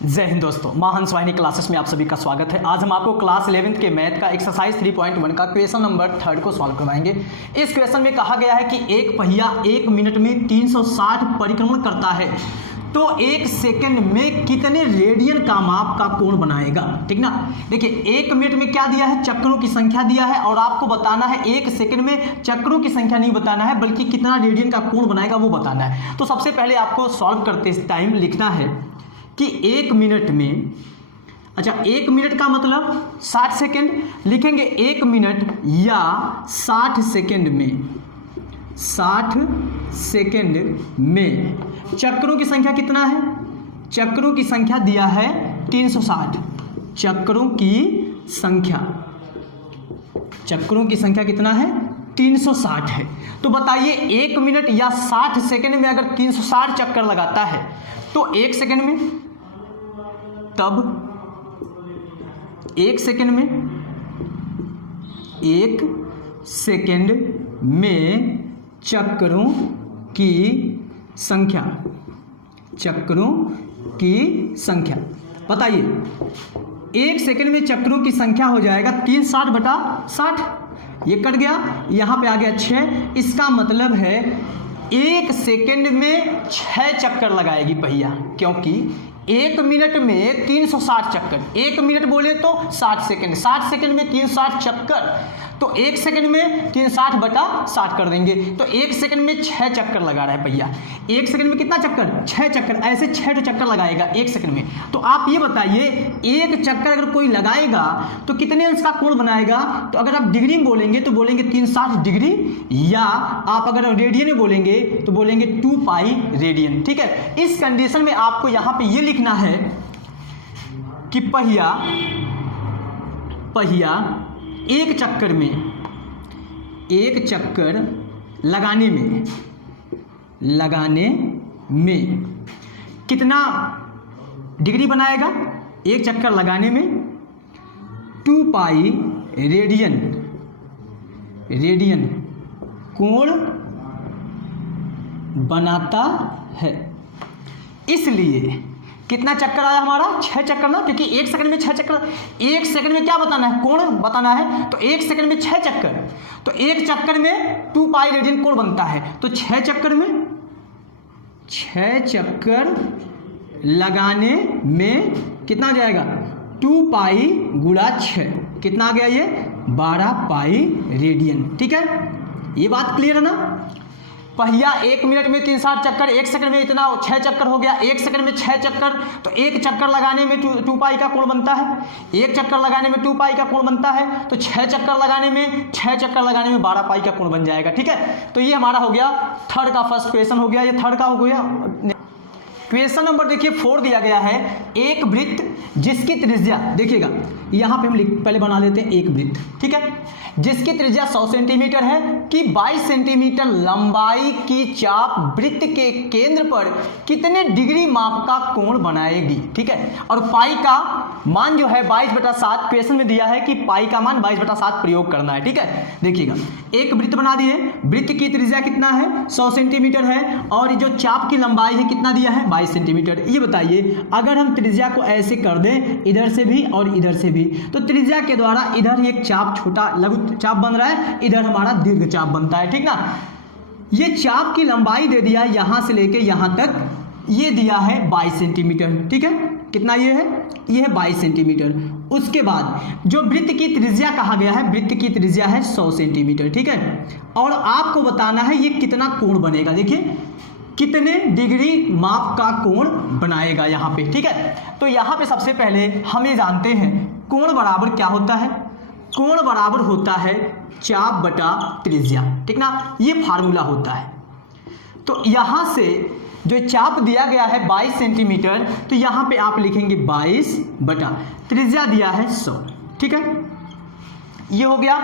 जय हिंद दोस्तों, मां हंस वाहिनी क्लासेस में आप सभी का स्वागत है। आज हम आपको क्लास 11th के मैथ का एक्सरसाइज 3.1 का क्वेश्चन नंबर 3 को सॉल्व करवाएंगे। इस क्वेश्चन में कहा गया है कि एक पहिया 1 मिनट में 360 परिक्रमण करता है तो 1 सेकंड में कितने रेडियन का माप का कोण बनाएगा। ठीक ना, देखिए 1 मिनट में क्या दिया है, चक्रों की संख्या दिया है और आपको बताना है 1 सेकंड में चक्रों की संख्या नहीं बताना है बल्कि कितना रेडियन का कोण बनाएगा वो बताना है। तो सबसे पहले आपको सॉल्व करते टाइम लिखना है कि 1 मिनट में, अच्छा 1 मिनट का मतलब 60 सेकेंड, लिखेंगे 1 मिनट या 60 सेकेंड में, 60 सेकेंड में चक्रों की संख्या कितना है, चक्रों की संख्या दिया है 360, चक्रों की संख्या कितना है 360 है। तो बताइए 1 मिनट या 60 सेकेंड में अगर 360 चक्कर लगाता है तो 1 सेकेंड में, तब 1 सेकेंड में चक्रों की संख्या बताइए 1 सेकेंड में चक्रों की संख्या हो जाएगा 360/60, ये कट गया, यहां पे आ गया 6। इसका मतलब है 1 सेकेंड में 6 चक्कर लगाएगी पहिया, क्योंकि 1 मिनट में 360 चक्कर, 1 मिनट बोले तो 60 सेकेंड, 60 सेकेंड में 360 चक्कर, तो 1 सेकेंड में 360/60 कर देंगे, तो 1 सेकेंड में 6 चक्कर लगा रहा है पहिया। 1 सेकेंड में कितना चक्कर, 6 चक्कर, ऐसे 6 चक्कर लगाएगा 1 सेकेंड में। तो आप ये बताइए 1 चक्कर अगर कोई लगाएगा तो कितने अंश का कोण बनाएगा। तो अगर आप डिग्री में बोलेंगे तो बोलेंगे 360 डिग्री, या आप अगर रेडियन में बोलेंगे तो बोलेंगे 2 पाई रेडियन। ठीक है, इस कंडीशन में आपको यहां पे ये लिखना है कि पहिया 1 चक्कर लगाने में कितना डिग्री बनाएगा, 1 चक्कर लगाने में 2 पाई रेडियन कोण बनाता है। इसलिए कितना चक्कर आया हमारा, 6 चक्कर ना, क्योंकि 1 सेकंड में 6 चक्कर, 1 सेकंड में क्या बताना है, कोण बताना है, तो 1 सेकंड में 6 चक्कर, तो 1 चक्कर में 2 पाई रेडियन कोण बनता है। तो 6 चक्कर लगाने में कितना हो जाएगा, 2 पाई गुणा 6, कितना आ गया ये 12 पाई रेडियन। ठीक है, ये बात क्लियर है ना। पहिया 1 मिनट में 360 चक्कर, 1 सेकंड में इतना 6 चक्कर हो गया, 1 सेकंड में 6 चक्कर, तो 1 चक्कर लगाने में 2 पाई का कोण बनता है, 1 चक्कर लगाने में 2 पाई का कोण बनता है, तो 6 चक्कर लगाने में 12 पाई का कोण बन जाएगा। ठीक है, तो ये हमारा हो गया थर्ड का फर्स्ट क्वेश्चन हो गया, ये थर्ड का हो गया। क्वेश्चन नंबर देखिए 4 दिया गया है, एक वृत्त जिसकी त्रिज्या, देखिएगा यहां पे हम पहले बना लेते हैं एक वृत्त, ठीक है, जिसकी त्रिज्या 100 सेंटीमीटर है कि 22 सेंटीमीटर लंबाई की चाप वृत्त के केंद्र पर कितने डिग्री माप का कोण बनाएगी। ठीक है, और पाई का मान जो है 22/7, क्वेश्चन में दिया है कि पाई का मान 22/7 प्रयोग करना है। ठीक है, देखिएगा एक वृत्त बना दिए, वृत्त की त्रिज्या कितना है 100 सेंटीमीटर है और जो चाप की लंबाई है कितना दिया है 22 सेंटीमीटर। ये बताइए अगर हम त्रिज्या को ऐसे कर दें इधर से भी और इधर से भी, तो त्रिज्या के द्वारा इधर एक चाप छोटा लघु चाप बन रहा है, इधर हमारा दीर्घ चाप बनता है। ठीक ना, ये चाप की लंबाई दे दिया यहां से लेके यहां तक, ये दिया है 22 सेंटीमीटर। ठीक है, कितना ये है 22 सेंटीमीटर। उसके बाद जो वृत्त की त्रिज्या कहा गया है, वृत्त की त्रिज्या है 100 सेंटीमीटर। ठीक है, और आपको बताना है ये कितना कोण बनेगा, देखिए कितने डिग्री माप का कोण बनाएगा यहां पे। ठीक है, तो यहां पे सबसे पहले हम ये जानते हैं कोण बराबर क्या होता है, कोण बराबर होता है चाप बटा त्रिज्या। ठीक ना, ये फार्मूला होता है। तो यहां से जो चाप दिया गया है 22 सेंटीमीटर, तो यहां पे आप लिखेंगे 22 बटा त्रिज्या दिया है 100। ठीक है, ये हो गया।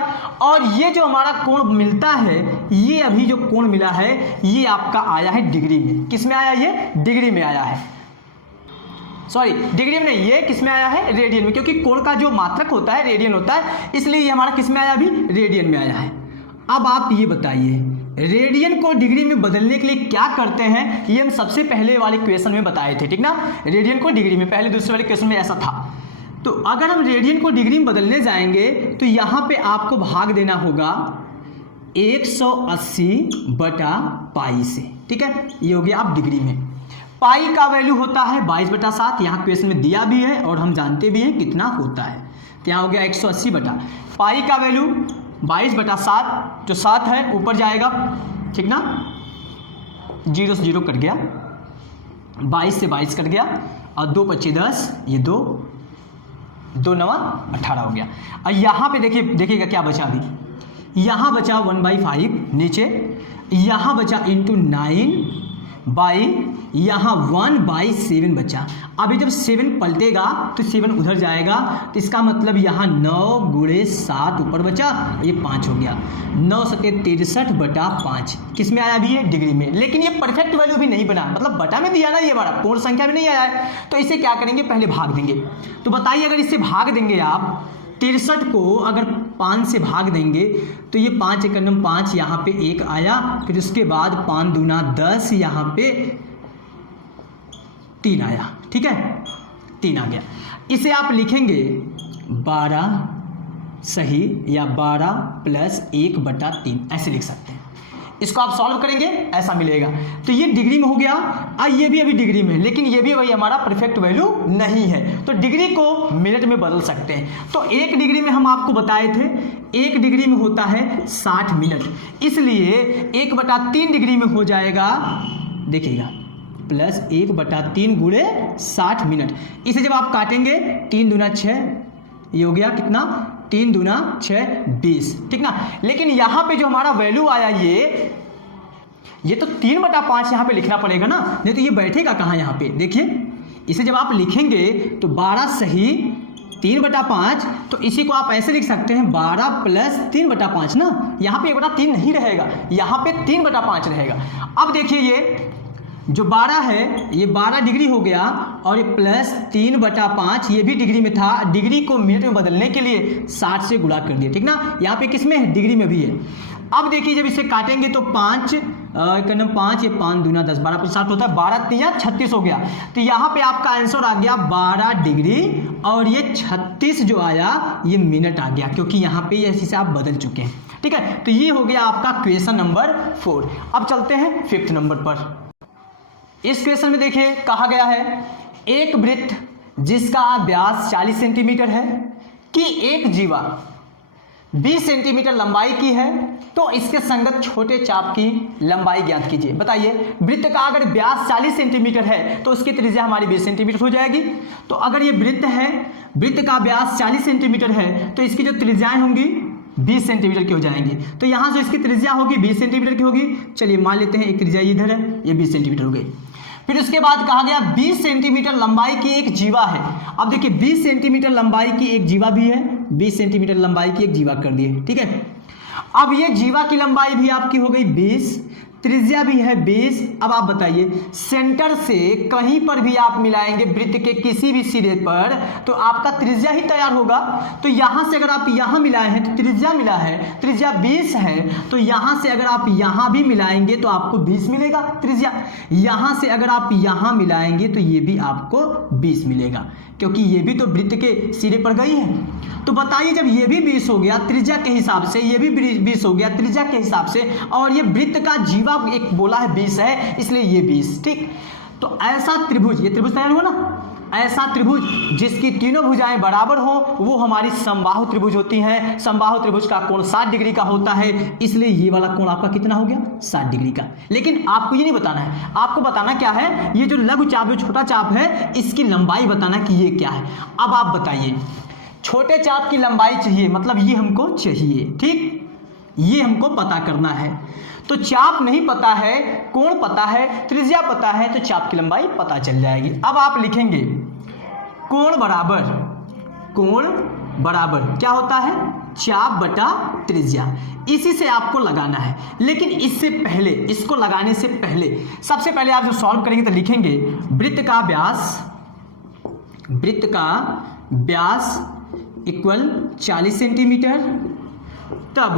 और ये जो हमारा कोण मिलता है, ये अभी जो कोण मिला है ये आपका आया है डिग्री में। किस में आया, ये डिग्री में आया है, सॉरी डिग्री में नहीं, ये किस में आया है रेडियन में, क्योंकि कोण का जो मात्रक होता है रेडियन होता है, इसलिए ये हमारा किस में आया, अभी रेडियन में आया है। अब आप ये बताइए रेडियन को डिग्री में बदलने के लिए क्या करते हैं, ये हम सबसे पहले वाले क्वेश्चन में बताए थे, ठीक ना। रेडियन को डिग्री में पहले दूसरे वाले क्वेश्चन में ऐसा था। तो अगर हम रेडियन को डिग्री में बदलने जाएंगे तो यहाँ पे आपको भाग देना होगा 180/पाई से, ठीक है। ये हो गया आप डिग्री में। पाई का वैल्यू होता है 22/7, यहाँ क्वेश्चन में दिया भी है और हम जानते भी हैं कितना होता है। तो यहाँ हो गया 180 पाई का वैल्यू 22/7, जो 7 है ऊपर जाएगा, ठीक ना। 0 से 0 कट गया, 22 से 22 कट गया और 2 × 5 = 10, ये 2 9 = 18 हो गया। और यहाँ पे देखिएगा क्या बचा अभी, यहाँ बचा 1/5 नीचे, यहाँ बचा × 9 यहाँ 1/7 बचा। अभी जब 7 पलटेगा तो 7 उधर जाएगा, तो इसका मतलब यहाँ 9 × 7 ऊपर बचा, ये 5 हो गया। 9 × 7 = 63/5 किस में आया अभी, ये डिग्री में। लेकिन ये परफेक्ट वैल्यू भी नहीं बना, मतलब बटा में दिया ना, ये बड़ा पूर्ण संख्या में नहीं आया है। तो इसे क्या करेंगे, पहले भाग देंगे। तो बताइए अगर इससे भाग देंगे आप 63 को अगर 5 से भाग देंगे तो ये 5 × 9 = 5, यहाँ पे 1 आया, फिर उसके बाद 5 × 2 = 10, यहाँ पे 3 आया, ठीक है, 3 आ गया। इसे आप लिखेंगे 12 सही या 12 + 1/3 ऐसे लिख सकते हैं। इसको आप सॉल्व करेंगे ऐसा मिलेगा। तो ये डिग्री में हो गया, ये भी अभी डिग्री में, लेकिन ये भी वही हमारा परफेक्ट वैल्यू नहीं है। तो डिग्री को मिनट में बदल सकते हैं। तो 1 डिग्री में हम आपको बताए थे 1 डिग्री में होता है 60 मिनट, इसलिए 1/3 डिग्री में हो जाएगा, देखिएगा +1/3 × 60 मिनट। इसे जब आप काटेंगे 3 दूना 6, ये हो गया कितना, 3 दूना 6 20, ठीक ना। लेकिन यहाँ पे जो हमारा वैल्यू आया ये तो 3/5 यहाँ पे लिखना पड़ेगा ना, नहीं तो ये बैठेगा कहाँ यहाँ पे। देखिए इसे जब आप लिखेंगे तो 12 सही 3/5, तो इसी को आप ऐसे लिख सकते हैं 12 + 3/5 ना। यहाँ पे 1/3 नहीं रहेगा, यहाँ पे 3/5 रहेगा। अब देखिए ये जो 12 है ये 12 डिग्री हो गया, और ये +3/5 ये भी डिग्री में था। डिग्री को मिनट में बदलने के लिए 60 से गुणा कर दिया, ठीक ना। यहाँ पे किस में है, डिग्री में भी है। अब देखिए जब इसे काटेंगे तो 5 × 9 = 5, ये 5 दूना 10, 12 × 60 होता है, 12 × 3 = 36 हो गया। तो यहाँ पे आपका आंसर आ गया 12 डिग्री, और ये 36 जो आया ये मिनट आ गया, क्योंकि यहाँ पे ऐसे से आप बदल चुके हैं, ठीक है। तो ये हो गया आपका क्वेश्चन नंबर 4। अब चलते हैं 5th नंबर पर। इस क्वेश्चन में देखिए कहा गया है एक वृत्त जिसका व्यास 40 सेंटीमीटर है कि एक जीवा 20 सेंटीमीटर लंबाई की है, तो इसके संगत छोटे चाप की लंबाई ज्ञात कीजिए। बताइए वृत्त का अगर व्यास 40 सेंटीमीटर है तो उसकी त्रिज्या हमारी 20 सेंटीमीटर हो जाएगी। तो अगर ये वृत्त है, वृत्त का व्यास 40 सेंटीमीटर है, तो इसकी जो त्रिज्याएं होंगी 20 सेंटीमीटर की हो जाएंगी। तो यहाँ जो इसकी त्रिज्या होगी 20 सेंटीमीटर की होगी। चलिए मान लेते हैं एक त्रिज्या इधर है, ये 20 सेंटीमीटर हो गई। फिर उसके बाद कहा गया 20 सेंटीमीटर लंबाई की एक जीवा है। अब देखिए 20 सेंटीमीटर लंबाई की एक जीवा भी है, 20 सेंटीमीटर लंबाई की एक जीवा कर दिए, ठीक है। अब ये जीवा की लंबाई भी आपकी हो गई 20, त्रिज्या भी है 20। अब आप बताइए सेंटर से कहीं पर भी आप मिलाएंगे वृत्त के किसी भी सिरे पर तो आपका त्रिज्या ही तैयार होगा। तो यहाँ से अगर आप यहाँ मिलाए हैं तो त्रिज्या मिला है, त्रिज्या 20 है, तो यहाँ से अगर आप यहाँ भी मिलाएंगे तो आपको 20 मिलेगा त्रिज्या। यहाँ से अगर आप यहाँ मिलाएंगे तो ये भी आपको 20 मिलेगा, क्योंकि ये भी तो वृत्त के सिरे पर गई है। तो बताइए जब ये भी 20 हो गया त्रिज्या के हिसाब से, ये भी 20 हो गया त्रिज्या के हिसाब से, और ये वृत्त का जीवा एक बोला है 20 है, इसलिए ये 20, ठीक। तो ऐसा त्रिभुज, ये त्रिभुज तैयार हुआ ना, ऐसा त्रिभुज जिसकी तीनों भुजाएं बराबर हो वो हमारी समबाहु त्रिभुज होती हैं। समबाहु त्रिभुज का कोण 60 डिग्री का होता है, इसलिए ये वाला कोण आपका कितना हो गया 60 डिग्री का। लेकिन आपको ये नहीं बताना है, आपको बताना क्या है, ये जो लघु चाप जो छोटा चाप है इसकी लंबाई बताना कि ये क्या है। अब आप बताइए छोटे चाप की लंबाई चाहिए, मतलब ये हमको चाहिए, ठीक, ये हमको पता करना है। तो चाप नहीं पता है, कोण पता है, त्रिज्या पता है, तो चाप की लंबाई पता चल जाएगी। अब आप लिखेंगे कोण बराबर क्या होता है, चाप बटा त्रिज्या। इसी से आपको लगाना है। लेकिन इससे पहले, इसको लगाने से पहले सबसे पहले आप जो सॉल्व करेंगे तो लिखेंगे वृत्त का व्यास इक्वल 40 सेंटीमीटर, तब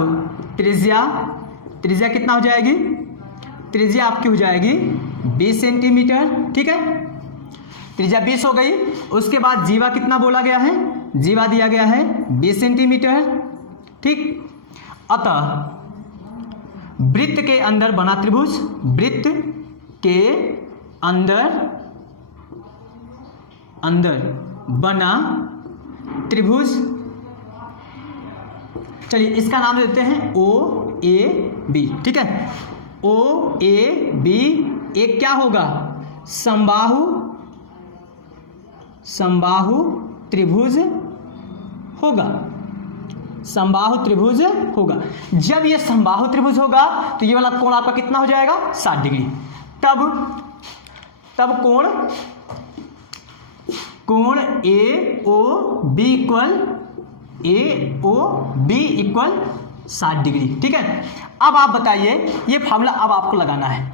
त्रिज्या त्रिज्या कितना हो जाएगी, त्रिज्या आपकी हो जाएगी 20 सेंटीमीटर। ठीक है, त्रिज्या 20 हो गई। उसके बाद जीवा कितना बोला गया है, जीवा दिया गया है 20 सेंटीमीटर। ठीक, अतः वृत्त के अंदर बना त्रिभुज, वृत्त के अंदर बना त्रिभुज, चलिए इसका नाम देते हैं ओ ए बी। ठीक है, ओ ए बी एक क्या होगा, समबाहु त्रिभुज होगा, समबाहु त्रिभुज होगा। जब ये समबाहु त्रिभुज होगा तो ये वाला कोण आपका कितना हो जाएगा, 60 डिग्री। तब कोण ए ओ बी इक्वल 60 डिग्री। ठीक है, अब आप बताइए, ये फार्मूला अब आपको लगाना है।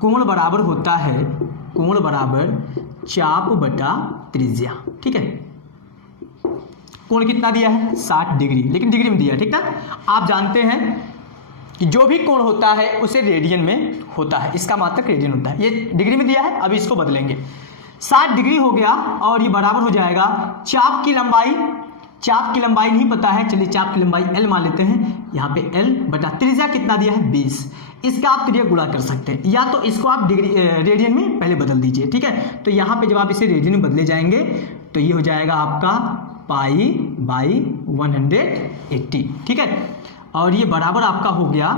कोण बराबर होता है, कोण बराबर चाप बटा त्रिज्या। ठीक है, कोण कितना दिया है, 60 डिग्री, लेकिन डिग्री में दिया है। ठीक ना, आप जानते हैं कि जो भी कोण होता है उसे रेडियन में होता है, इसका मात्रक रेडियन होता है। ये डिग्री में दिया है, अभी इसको बदलेंगे। 60 डिग्री हो गया और ये बराबर हो जाएगा चाप की लंबाई नहीं पता है, चलिए चाप की लंबाई L मान लेते हैं, यहाँ पे L बटा त्रिज्या कितना दिया है 20। इसका आप त्रिज्या गुणा कर सकते हैं, या तो इसको आप डिग्री रेडियन में पहले बदल दीजिए। ठीक है, तो यहाँ पे जब आप इसे रेडियन में बदले जाएंगे तो ये हो जाएगा आपका पाई बाई 180। ठीक है, और ये बराबर आपका हो गया,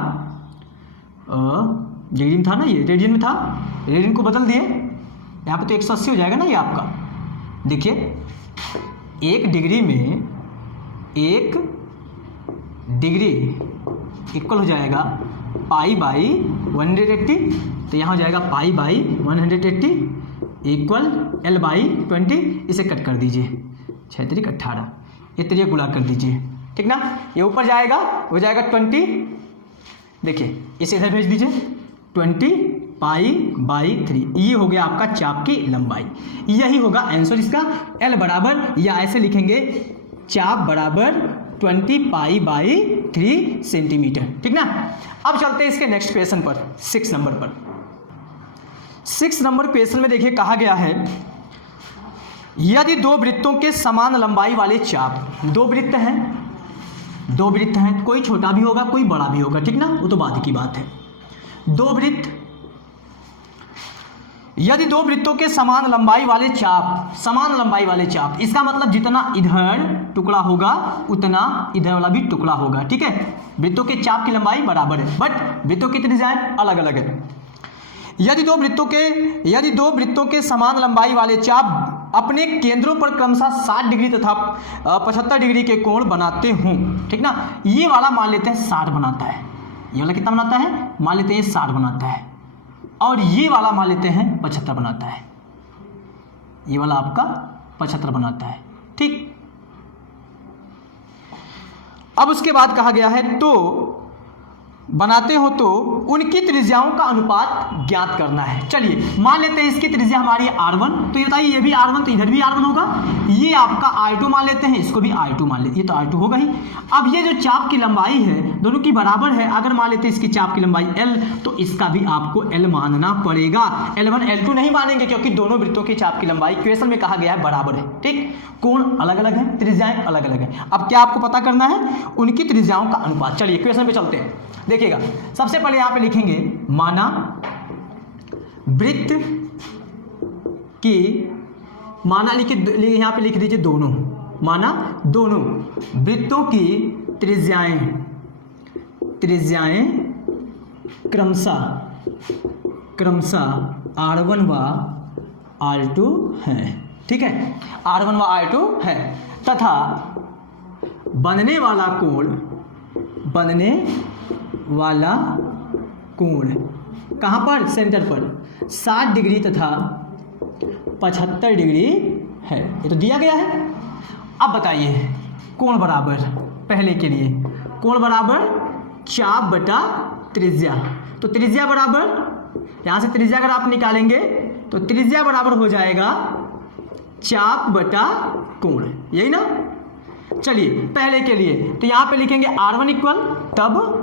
डिग्री में था ना, ये रेडियन में था, रेडियन को बदल दिए, यहाँ पे तो 180 हो जाएगा ना ये आपका। देखिए 1 डिग्री में 1 डिग्री इक्वल हो जाएगा पाई बाई 180, तो यहाँ हो जाएगा pi by 180 equal L by 20। इसे कट कर दीजिए, 6 3 18, ये त्रिज्या गुणा कर दीजिए। ठीक ना, ये ऊपर जाएगा, हो जाएगा 20। देखिए इसे इधर भेज दीजिए, 20 पाई बाई 3, ये हो गया आपका चाप की लंबाई। यही होगा आंसर इसका। L बराबर, या ऐसे लिखेंगे चाप बराबर 20 पाई बाई 3 सेंटीमीटर। ठीक ना, अब चलते हैं इसके नेक्स्ट क्वेश्चन पर, 6 नंबर पर। 6 नंबर क्वेश्चन में देखिए कहा गया है, यदि दो वृत्तों के समान लंबाई वाले चाप, दो वृत्त हैं, कोई छोटा भी होगा कोई बड़ा भी होगा। ठीक ना, वो तो बाद की बात है। यदि दो वृत्तों के समान लंबाई वाले चाप, इसका मतलब जितना इधर टुकड़ा होगा उतना इधर वाला भी टुकड़ा होगा। ठीक है, वृत्तों के चाप की लंबाई बराबर है, बट वृत्तों की त्रिज्याएं अलग अलग है। यदि दो वृत्तों के समान लंबाई वाले चाप अपने केंद्रों पर क्रमशः 60 डिग्री तथा 75 डिग्री के कोण बनाते हों। ठीक ना, ये वाला मान लेते हैं 60 बनाता है, ये वाला कितना बनाता है, मान लेते हैं 60 बनाता है, और ये वाला मान लेते हैं 75 बनाता है, ये वाला आपका 75 बनाता है। ठीक, अब उसके बाद कहा गया है, तो बनाते हो तो उनकी त्रिज्याओं का अनुपात ज्ञात करना है। चलिए मान लेते हैं इसकी त्रिज्या हमारी R1, तो ये बताइए ये भी R1 तो इधर भी R1 होगा, ये आपका R2 मान लेते हैं, इसको भी R2 मान लेते, ये तो R2 होगा ही। अब ये जो चाप की लंबाई है दोनों की बराबर है, अगर मान लेते हैं इसकी चाप की लंबाई L, तो इसका भी आपको L मानना पड़ेगा। L1 L2 नहीं मानेंगे क्योंकि दोनों वृत्तों की चाप की लंबाई क्वेश्चन में कहा गया है बराबर है। ठीक, कोण अलग अलग है, त्रिज्याएं अलग अलग है। अब क्या आपको पता करना है, उनकी त्रिज्याओं का अनुपात। चलिए क्वेश्चन पे चलते हैं, देखिएगा सबसे पहले यहां पे लिखेंगे, माना वृत्त की, माना यहां पे लिख दीजिए दोनों, माना दोनों वृत्तों की त्रिज्याएं क्रमशः R1 व R2 हैं। ठीक है, R1 व R2 है, तथा बनने वाला कोण कहाँ पर, सेंटर पर 60 डिग्री तथा 75 डिग्री है, ये तो दिया गया है। अब बताइए कोण बराबर, पहले के लिए कोण बराबर चाप बटा त्रिज्या, तो त्रिज्या बराबर, यहाँ से त्रिज्या अगर आप निकालेंगे तो त्रिज्या बराबर हो जाएगा चाप बटा कोण, यही ना। चलिए पहले के लिए तो यहाँ पे लिखेंगे R1 इक्वल, तब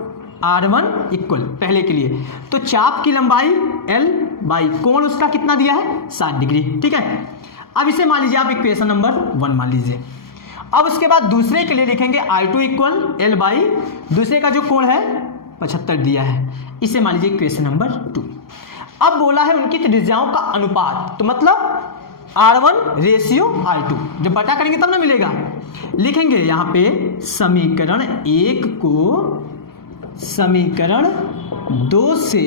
R1 इक्वल पहले के लिए तो चाप की लंबाई L बाई कोण उसका कितना दिया है 60 डिग्री, ठीक है। अब इसे मान लीजिए आप इक्वेशन नंबर 1 मान लीजिए। अब उसके बाद दूसरे के लिए लिखेंगे I2 इक्वल L बाई दूसरे का जो कोण है 75 दिया है, इसे मान लीजिए इक्वेशन नंबर 2। अब बोला है उनकी त्रिज्याओं का अनुपात, तो मतलब R1 रेशियो R2, जब बटा करेंगे तब ना मिलेगा। लिखेंगे यहाँ पे समीकरण 1 को समीकरण 2 से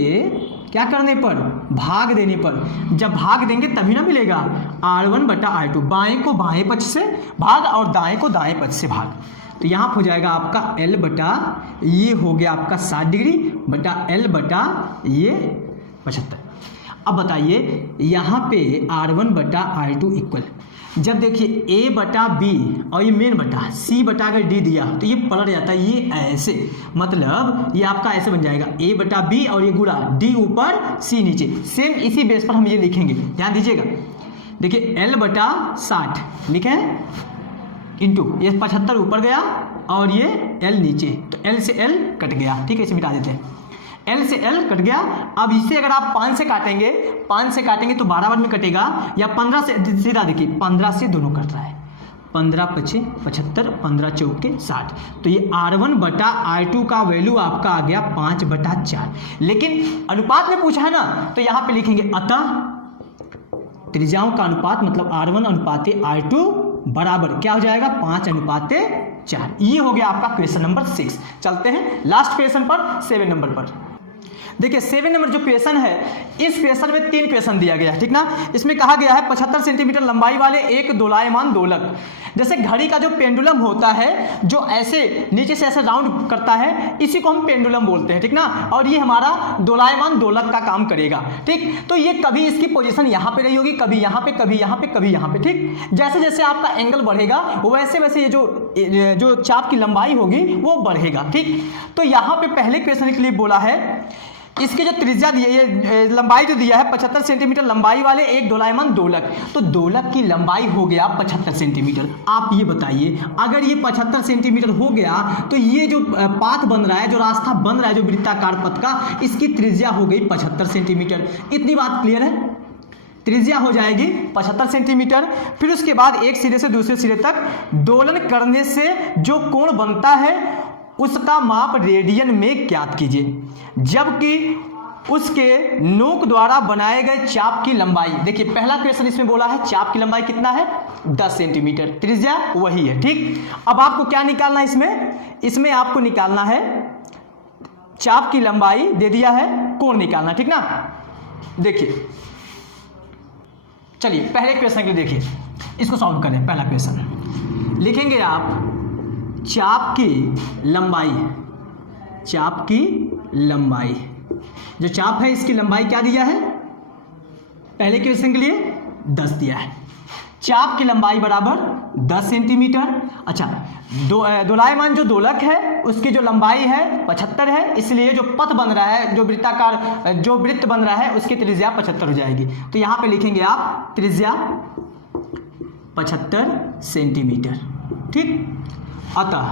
क्या करने पर भाग देने पर, जब भाग देंगे तभी ना मिलेगा। R1 बटा R2, बाएं को बाएं पक्ष से भाग और दाएं को दाएं पक्ष से भाग, तो यहाँ हो जाएगा आपका L बटा ये हो गया आपका 60 डिग्री बटा L बटा ये 75। अब बताइए यहाँ पे R1 बटा R2 इक्वल, जब देखिए A बटा B और ये मेन बटा C बटा अगर D दिया तो ये पलट जाता है, ये ऐसे, मतलब ये आपका ऐसे बन जाएगा A बटा B और ये गुणा D ऊपर C नीचे। सेम इसी बेस पर हम ये लिखेंगे, ध्यान दीजिएगा। देखिए L बटा 60 लिखे हैं इंटू ये 75 ऊपर गया और ये L नीचे, तो L से L कट गया, ठीक है, इसे मिटा देते हैं। L से L कट गया। अब इसे अगर आप 5 से काटेंगे, 5 से काटेंगे तो 12 बार में कटेगा, या 15 से, सीधा देखिए 15 से दोनों कट रहा है, 15 पचे 75, 15 चौके 60, तो ये R1 बटा R2 का वैल्यू आपका आ गया 5 बटा 4। लेकिन अनुपात में पूछा है ना, तो यहाँ पे लिखेंगे अतः त्रिज्याओं का अनुपात मतलब R1 अनुपाते R2 बराबर क्या हो जाएगा 5 अनुपाते 4। ये हो गया आपका क्वेश्चन नंबर 6। चलते हैं लास्ट क्वेश्चन पर, 7 नंबर पर। देखिए 7 नंबर जो क्वेश्चन है, इस क्वेश्चन में 3 क्वेश्चन दिया गया है, ठीक ना। इसमें कहा गया है 75 सेंटीमीटर लंबाई वाले एक दोलायमान दोलक, जैसे घड़ी का जो पेंडुलम होता है जो ऐसे नीचे से ऐसे राउंड करता है, इसी को हम पेंडुलम बोलते हैं, ठीक ना। और ये हमारा दोलायमान दोलक का काम करेगा, ठीक। तो ये कभी इसकी पोजीशन यहाँ पे रही होगी, कभी यहाँ पे, कभी यहाँ पे, कभी यहाँ पे, ठीक। जैसे जैसे आपका एंगल बढ़ेगा वैसे वैसे ये जो चाप की लंबाई होगी वो बढ़ेगा, ठीक। तो यहाँ पे पहले क्वेश्चन के लिए बोला है इसकी जो त्रिज्या दी है, ये लंबाई जो दिया है 75 सेंटीमीटर लंबाई वाले एक दोलायमान दोलक, तो दोलक की लंबाई हो गया 75 सेंटीमीटर। आप ये बताइए अगर ये 75 सेंटीमीटर हो गया तो ये जो पाथ बन रहा है, जो रास्ता बन रहा है जो वृत्ताकार पथ का, इसकी त्रिज्या हो गई 75 सेंटीमीटर। इतनी बात क्लियर है, त्रिज्या हो जाएगी 75 सेंटीमीटर। फिर उसके बाद एक सिरे से दूसरे सिरे तक दोलन करने से जो कोण बनता है उसका माप रेडियन में ज्ञात कीजिए, जबकि उसके नोक द्वारा बनाए गए चाप की लंबाई। देखिए पहला क्वेश्चन इसमें बोला है चाप की लंबाई कितना है 10 सेंटीमीटर, त्रिज्या वही है, ठीक। अब आपको क्या निकालना है इसमें आपको निकालना है चाप की लंबाई, दे दिया है कोण निकालना, ठीक ना। देखिए चलिए पहले क्वेश्चन के लिए देखिए, इसको सॉल्व करें। पहला क्वेश्चन लिखेंगे आप चाप की लंबाई, चाप की लंबाई, जो चाप है इसकी लंबाई क्या दिया है पहले क्वेश्चन के लिए 10 दिया है। चाप की लंबाई बराबर 10 सेंटीमीटर। अच्छा दोलायमान जो दोलक है उसकी जो लंबाई है 75 है, इसलिए जो पथ बन रहा है, जो वृत्ताकार जो वृत्त बन रहा है उसकी त्रिज्या 75 हो जाएगी। तो यहाँ पे लिखेंगे आप त्रिज्या 75 सेंटीमीटर, ठीक। अतः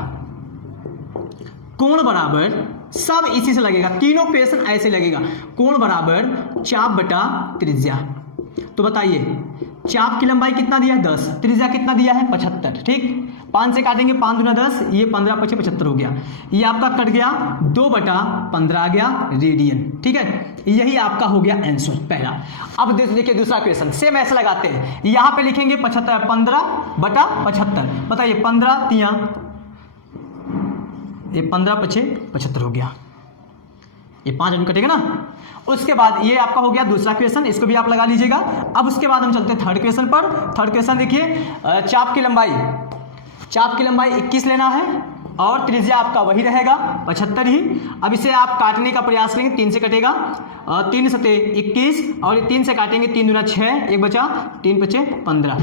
कोण बराबर, सब इसी से लगेगा, तीनों क्वेश्चन ऐसे लगेगा, कोण बराबर चाप बटा त्रिज्या। तो बताइए चाप की लंबाई कितना दिया है 10, त्रिज्या कितना दिया है 75, ठीक। 5 से काटेंगे 5 दूना 10, ये 15 पचे 75 हो गया, ये आपका कट गया 2 बटा 15 आ गया रेडियन, ठीक है। यही आपका हो गया आंसर पहला। अब देखिए दूसरा क्वेश्चन सेम ऐसे लगाते हैं, यहाँ पे लिखेंगे 15 बटा 75। बताइए 15 तिया, ये 15 पचे 75 हो गया, ये 5 अंक कटेगा ना। उसके बाद ये आपका हो गया दूसरा क्वेश्चन, इसको भी आप लगा लीजिएगा। अब उसके बाद हम चलते हैं थर्ड क्वेश्चन पर। थर्ड क्वेश्चन देखिए चाप की लंबाई, चाप की लंबाई 21 लेना है और त्रिज्या आपका वही रहेगा 75 ही। अब इसे आप काटने का प्रयास करेंगे, 3 से कटेगा, 3 सते 21 और ये 3 से काटेंगे 3 दूना 6, 1 बचा 3 पचे 15।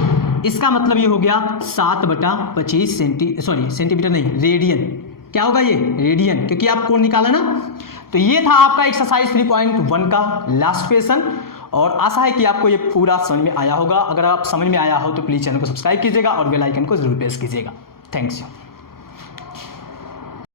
इसका मतलब ये हो गया 7 बटा 25 सेंटीमीटर नहीं रेडियन। क्या होगा ये रेडियन, क्योंकि आप कोण निकाला ना। तो ये था आपका एक्सरसाइज 3.1 का लास्ट क्वेश्चन, और आशा है कि आपको ये पूरा समझ में आया होगा। अगर आप समझ में आया हो तो प्लीज़ चैनल को सब्सक्राइब कीजिएगा और बेल आइकन को जरूर प्रेस कीजिएगा। Thanks you.